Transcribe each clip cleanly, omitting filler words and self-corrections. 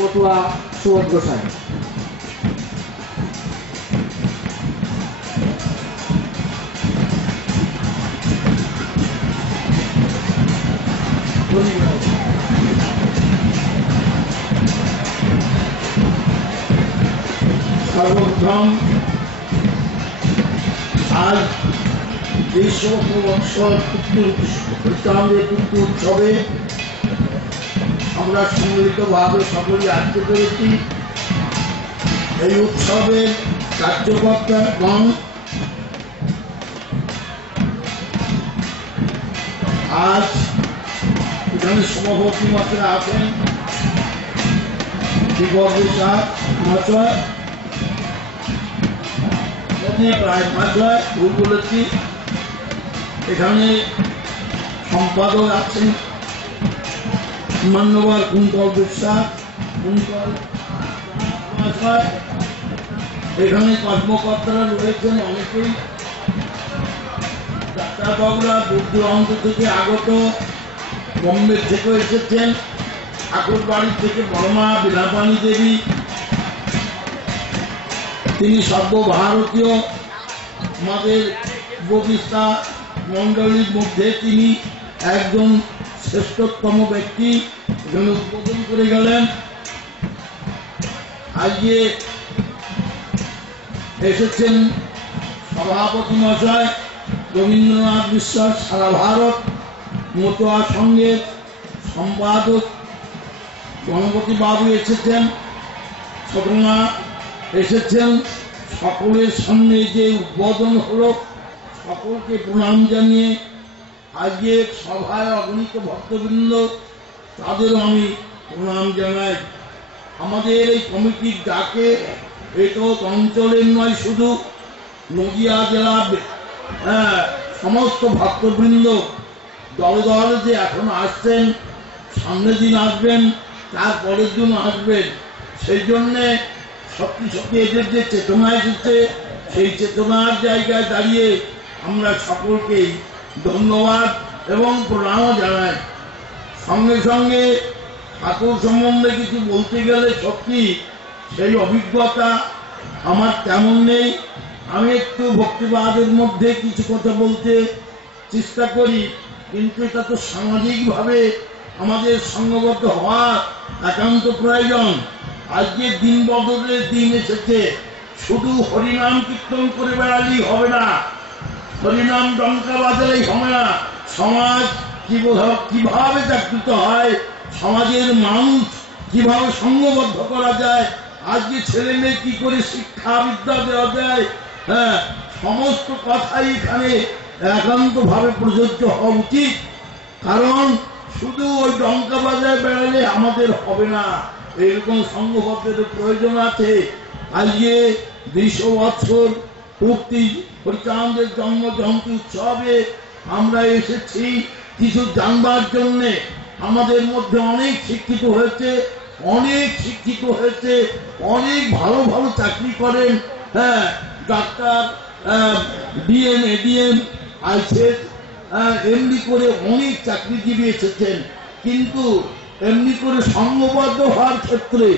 মতুয়া সুবোধ গোসাই। সর্বপ্রথম আজ এই সমস্ত বৎসর উৎসবে আমরা সম্মিলিতভাবে সকলেই আসতে পেরেছি। এই উৎসবের কার্যকর্তাগণ আজ এখানে সভাপতি মাত্রা আছেন মহাশয়, প্রায় মাত্রায় ভুল বলেছি। এখানে সম্পাদক আছেন মান্যবর কুন্তল বিশ্বাস, কুন্তল মহাশয়। এখানে কর্মকর্তারা রয়েছেন অনেকেই, ডাক্তারবাবুরা দূর দূরান্ত থেকে আগত, বম্বে থেকে এসেছেন, ঠাকুরবাড়ি থেকে বর্মা বিলাপানি দেবী, তিনি সর্বভারতীয় আমাদের উপবিষ্টা মন্ডলীর মধ্যে তিনি একজন শ্রেষ্ঠতম ব্যক্তি, এখানে উদ্বোধন করে গেলেন। আজকে এসেছেন সভাপতি মহাশয় রবীন্দ্রনাথ বিশ্বাস, সারা ভারত মতুয়া সংঘের সম্পাদক গণপতি বাবু এসেছেন, ছোটনা এসেছেন। সকলের সামনে যে উদ্বোধন হলো, সকলকে প্রণাম জানিয়ে আজকে সভায় অগণিত ভক্তবৃন্দ তাদেরও আমি প্রণাম জানাই। আমাদের এই কমিটির ডাকে এটা অঞ্চলের নয়, শুধু নদিয়া জেলার সমস্ত ভক্তবৃন্দ দলে দলে যে এখন আসছেন, সামনের দিন আসবেন, তারপরের দিন আসবেন, সেই জন্যে সত্যি সত্যি এদের যে চেতনা এসেছে, সেই চেতনার জায়গায় দাঁড়িয়ে আমরা সকলকেই ধন্যবাদ এবং প্রণাম জানাই। সঙ্গে সঙ্গে ঠাকুর সম্বন্ধে কিছু বলতে গেলে সত্যি সেই অভিজ্ঞতা আমার তেমন নেই। আমি একটু ভক্তিবাদের মধ্যে কিছু কথা বলতে চেষ্টা করি, কিন্তু এটা তো সামাজিকভাবে আমাদের সংঘবদ্ধ হওয়ার একান্ত প্রয়োজন। আজকে দিন বদলের দিন এসেছে, শুধু হরিনাম কীর্তন করে বেড়ালেই হবে না, হরিনাম ডঙ্কা বাজালেই হবে না। সমাজ কিভাবে জাগৃত হয়, সমাজের মানুষ কিভাবে সংঘবদ্ধ করা যায়, আজকে ছেলে মেয়ে কি করে শিক্ষা বিদ্যা দেওয়া যায়, সমস্ত কথাই এখানে একান্ত ভাবে প্রযোজ্য হওয়া উচিত। কারণ শুধু ওই ডঙ্কা বাজায় বেড়ালে আমাদের হবে না, এরকম সংঘবদ্ধের প্রয়োজন আছে। আজকে 200 বছর পূর্তি হরিচাঁদের জন্ম জয়ন্তী উৎসবে আমরা এসেছি কিছু জানবার জন্যে। আমাদের মধ্যে অনেক শিক্ষিত হয়েছে, অনেক ভালো ভালো চাকরি করেন, ডাক্তার, ডিএম, এডিএম, আইসিএস, এমনি করে অনেক চাকরিজীবী এসেছেন। কিন্তু এমনি করে সংঘবদ্ধ হওয়ার ক্ষেত্রে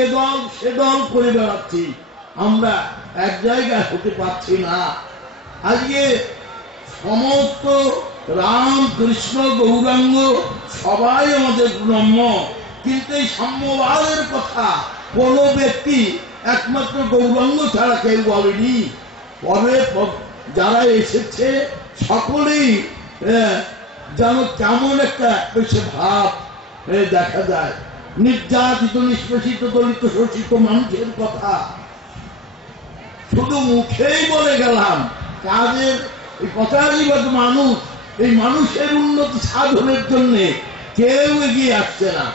এ দল সে দল করে বেড়াচ্ছি, আমরা এক জায়গায় হতে পারছি না। আজকে সমস্ত রাম কৃষ্ণ গৌরাঙ্গ সবাই আমাদের ব্রহ্ম, কিন্তু এই সাম্যবাদের কথা কোন ব্যক্তি একমাত্র গৌরাঙ্গ ছাড়া কেউ বলেনি। পরে যারা এসেছে সকলেই যেন কেমন একটা ভাব দেখা যায়, নির্যাতিত নিষ্পেষিত দলিত শোষিত মানুষের কথা শুধু মুখেই বলে গেলাম, কাজের এই পঁচাশিভাগ মানুষ, এই মানুষের উন্নতি সাধনের জন্য কেউ এগিয়ে আসছে না,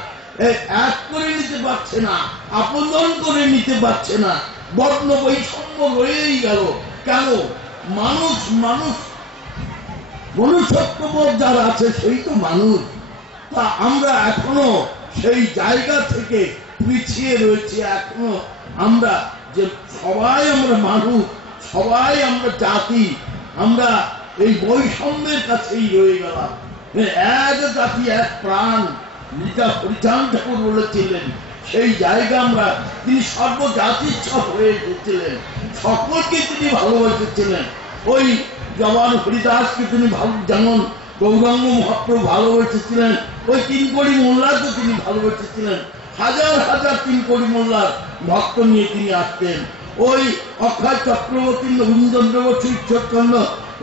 এক করে নিতে পারছে না, আপন করে নিতে পারছে না, বর্ণ বৈষম্য রয়েই গেল। কেন? মানুষ মনুষ্যত্ববোধ যারা আছে সেই তো মানুষ। তা আমরা এখনো সেই জায়গা থেকে পিছিয়ে রয়েছি। এখনো আমরা যে সবাই আমরা মানুষ, সবাই আমরা জাতি, আমরা এই বৈষম্যের কাছেই রয়ে গেলাম। এক জাতি এক প্রাণ, নিজা হরিচাঁদ ঠাকুর বলেছিলেন, সেই জায়গা আমরা, তিনি সর্বজাতির সব হয়ে এসেছিলেন, সকলকে তিনি ভালোবেসেছিলেন। ওই জবান হরিদাসকে তিনি যেমন গৌরাঙ্গ মহাপ্রভু ভালোবেসেছিলেন, ওই তিনকড়ি মোল্লাকে তিনি ভালোবেসেছিলেন। হাজার হাজার তিনকড়ি মোল্লার ভক্ত নিয়ে তিনি আসতেন। ওই অক্ষয় চক্রবর্তী, নবীনচন্দ্র বসু, ঈশ্বরচন্দ্র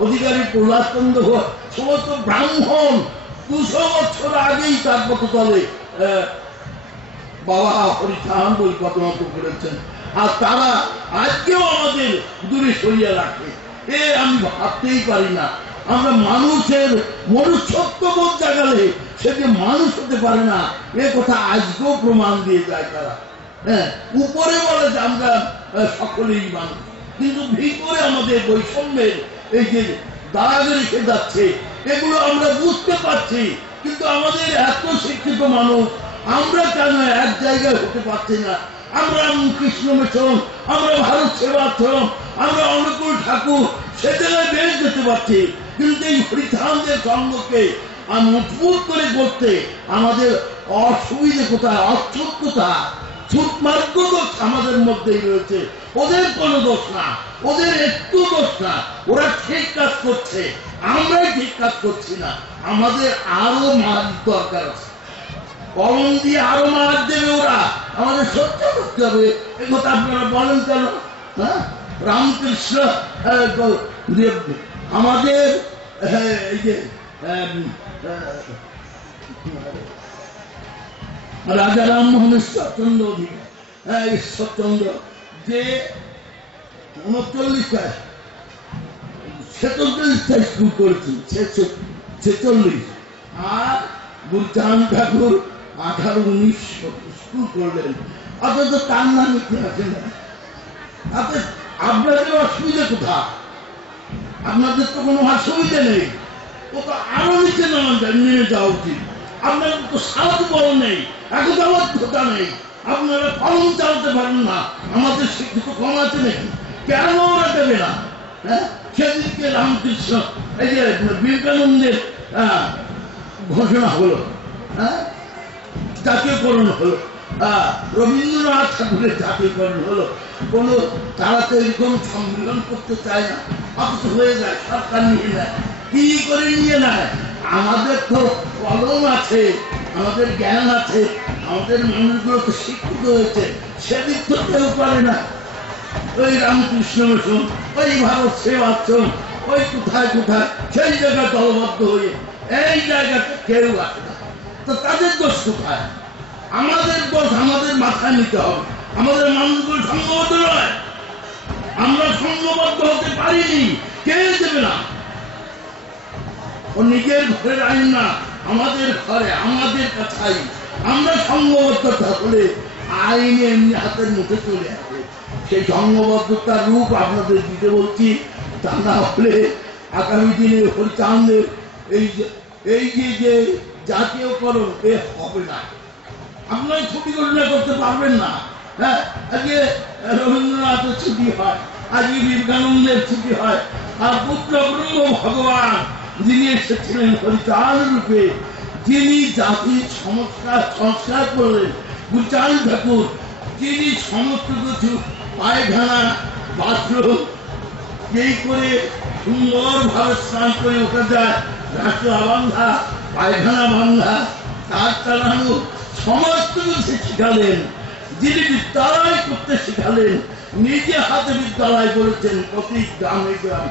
অধিকারী, প্রহ্লাদ চন্দ্র ঘোষ, সমস্ত ব্রাহ্মণ 200 বছর আগেই তার পথতলে বাবা হরিচাঁদ পরিকল্পনা করেছেন। আর তারা আজকেও আমাদের দূরে সরিয়ে রাখে, আমি ভাবতেই পারি না। আমরা মানুষের মনুষ্যত্ব বোধ জাগালে সে যে মানুষ হতে পারে না, এ কথা আজকেও প্রমাণ দিয়ে যায় তারা। উপরে বলে যে আমরা সকলেই মানুষ, কিন্তু ভিতরে আমাদের বৈষম্যের এই যে দাগ রেখে যাচ্ছে, এগুলো আমরা বুঝতে পারছি। কিন্তু আমাদের এত শিক্ষিত মানুষ, আমরা কেন এক জায়গায় হতে পারছি না? আমরা কৃষ্ণ মিশন, আমরা ভারত সেবাশ্রম, আমরা অনুকূল ঠাকুর, সে জায়গায় বেড়ে যেতে পারছি, কিন্তু এই হরিধামদের সঙ্গকে মজবুত করে করতে আমাদের অসুবিধে কোথায়? অচ্ছুত কোথায়? ছুটমার্গ দোষ আমাদের মধ্যেই রয়েছে। ওদের কোনো দোষ না, ওদের একটু দোষ না। ওরা ঠিক কাজ করছে, আমরাই ঠিক কাজ করছি না। আমাদের আরো মার দরকার আছে, কলম দিয়ে আরো মার দেবে ওরা, আমাদের সত্য করতে হবে। এ কথা আপনারা বলেন কেন? রামকৃষ্ণ আমাদের এই যে রাজা রামমোহন ঈশ্বরচন্দ্র অধিকারী, ঈশ্বরচন্দ্র যে 39টায় 46টায় স্কুল করেছেন, 46, আর গুরুচাঁদ ঠাকুর 18-19 স্কুল করলেন, অথচ তার নাম ইতিহাসে নেই। তাতে আপনাদের অসুবিধা কোথায়? আপনাদের তো কোনো অসুবিধা নেই, ও তো আরো নিচে নেমে যাওয়া উচিত। আপনাদের তো সাহস বড় নেই, একতাবদ্ধতা নেই, আপনারা কলম চালাতে পারেন না। আমাদের শিক্ষিত কম আছে নাকি? কেন ওরা দেবে না? সেদিনকে রামকৃষ্ণ এই যে বিবেকানন্দের ঘোষণা হলো, জাতীয়করণ হলো, রবীন্দ্রনাথ ঠাকুরের জাতীয়করণ হলো। কোনো তারা তো এরকম সম্মেলন করতে চায় না, অথচ হয়ে যায়, সরকার নিয়ে নেয়। কি করে নিয়ে নেয়? আমাদের তো কলম আছে, আমাদের জ্ঞান আছে, আমাদের মানুষগুলো তো শিক্ষিত হয়েছে, সেদিক তো কেউ পারে না। ওই রামকৃষ্ণ মিশন, ওই ভারত সেবাশ্রম, ওই কোথায় কোথায় সেই জায়গায় দলবদ্ধ হয়ে এই জায়গাতে কেউ আসে না। তো তাদের দোষ কোথায়? আমাদের দোষ আমাদের মাথায় নিতে হবে। আমাদের মানুষগুলো সংঘবদ্ধ নয়, আমরা সংঘবদ্ধ হতে পারিনি, কে দেবে না? ও নিজের ঘরের আইন না, আমাদের ঘরে, আমাদের কাছাই আমরা সংঘবদ্ধ থাকলে আইন এমনি হাতের মুঠে চলে আসে। সেই সংঘবদ্ধতার রূপ আপনাদের দিতে বলছি, তা না হলে আগামী দিনে হরিচাঁদের এই যে জাতীয়করণ এ হবে না। আপনারা ছুটি ঘোষণা করতে পারবেন না। আজকে রবীন্দ্রনাথের ছুটি হয়, আজকে বিবেকানন্দের ছুটি হয়, আর পুত্র ব্রহ্ম ভগবান যিনি এসেছিলেন হরিচাঁদ রূপে, যিনি জাতির সংস্কার করলেন, গুরুচাঁদ ঠাকুর, যিনি সমস্ত কিছু পায়খানা, বাথরুম এই করে সুন্দর ভাবে স্নান করে ওঠা যায়, রাস্তা বান্ধা, পায়খানা বান্ধা, কাজ চালানো, সমস্ত কিছু শিখালেন। যিনি বিদ্যালয় করতে শিখালেন, নিজে হাতে বিদ্যালয় করেছেন প্রতি গ্রামে গ্রাম,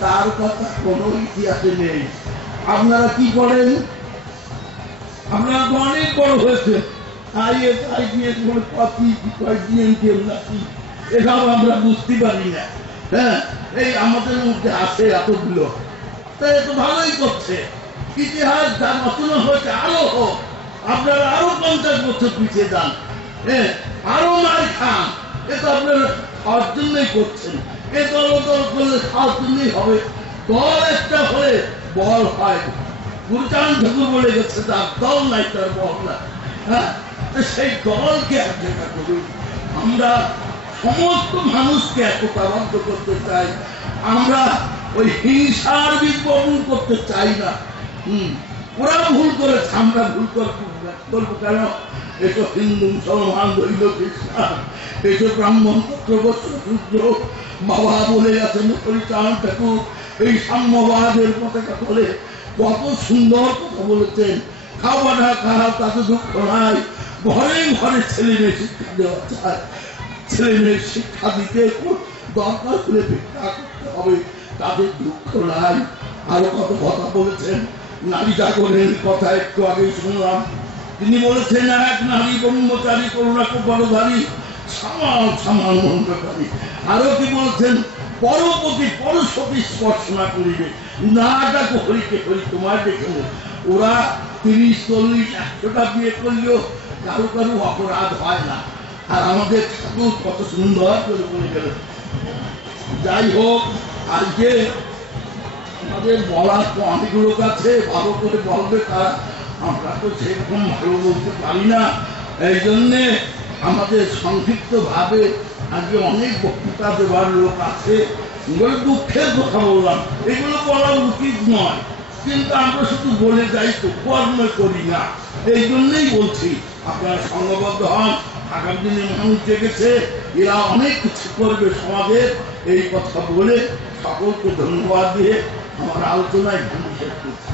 তার কথা কোনো ইতিহাসে নেই। আপনারা কি করেন? আপনারা তো অনেক বড় হয়েছে, এসব আমরা বুঝতে পারি না। এই আমাদের মধ্যে আছে এতগুলো, তাই এত ভালোই করছে। ইতিহাস যা নতুন হয়েছে আরো হোক, আপনারা আরো 50 বছর পিছিয়ে যান, আরো মার খান। এ তো আপনারা খাওয়ার জন্যই করছেন, এ দল করলে খাওয়ার জন্যই হবে। দল একটা হলে বল হয়। গুরুচাঁদ ঠাকুর বলে গেছে, তার দল নাই, তার বল নাই। সেই দলকে এক জায়গা করুন। আমরা সমস্ত মানুষকে একতাবদ্ধ করতে চাই, আমরা ওই হিংসার বীজ বপন করতে চাই না। ওরা ভুল করেছে, আমরা ভুল করবো কেন? এসব হিন্দু মুসলমান দৈব খ্রিস্টান, এসব ব্রাহ্মণ চক্রবর্তী সূত্র বাবা বলে গেছেন হরিচাঁদ ঠাকুর এই সাম্যবাদের পতাকা করে কত সুন্দর কথা বলেছেন। খাওয়া না খাওয়া তাতে দুঃখ নাই, ঘরে ঘরে ছেলে মেয়ে শিক্ষা দেওয়া চায়, ছেলে মেয়ে শিক্ষা দিতে দরকার করে ভিক্ষা করতে হবে, তাদের দুঃখ নাই। আরো কত কথা বলেছেন, নারী জাগরণের কথা একটু আগেই শুনলাম। তিনি বলেছেন এক নারী ব্রহ্মচারী করুণা কপালধারী সামাল সামাল মন্ত্রকারী। আরো কি বলছেন, পরপতি পরশতি স্পর্শ না করিবে, না ডাকো হরিকে হরি তোমার দেখে। ওরা 30-40-100টা বিয়ে করলেও কারো কারো অপরাধ হয় না। আর আমাদের ঠাকুর কত সুন্দর করে বলে গেলেন। যাই হোক, আজকে আমাদের বলার তো অনেকগুলো কাছে ভালো করে বলবে তারা, আমরা তো সেরকম ভালো বলতে পারি না। এই জন্যে আমাদের সংক্ষিপ্ত ভাবে আজকে অনেক বক্তৃতা দেওয়ার লোক আছে, এগুলো দুঃখের কথা বললাম, এগুলো বলা উচিত নয়, কিন্তু আমরা শুধু বলে যাই তো কর্ম করি না। এই জন্যই বলছি আপনারা সংঘবদ্ধ হন। আগামী দিনে মানুষ জেগেছে, এরা অনেক কিছু করবে সমাজের, এই কথা বলে সকলকে ধন্যবাদ দিয়ে আমার আলোচনায় শেষ করছি।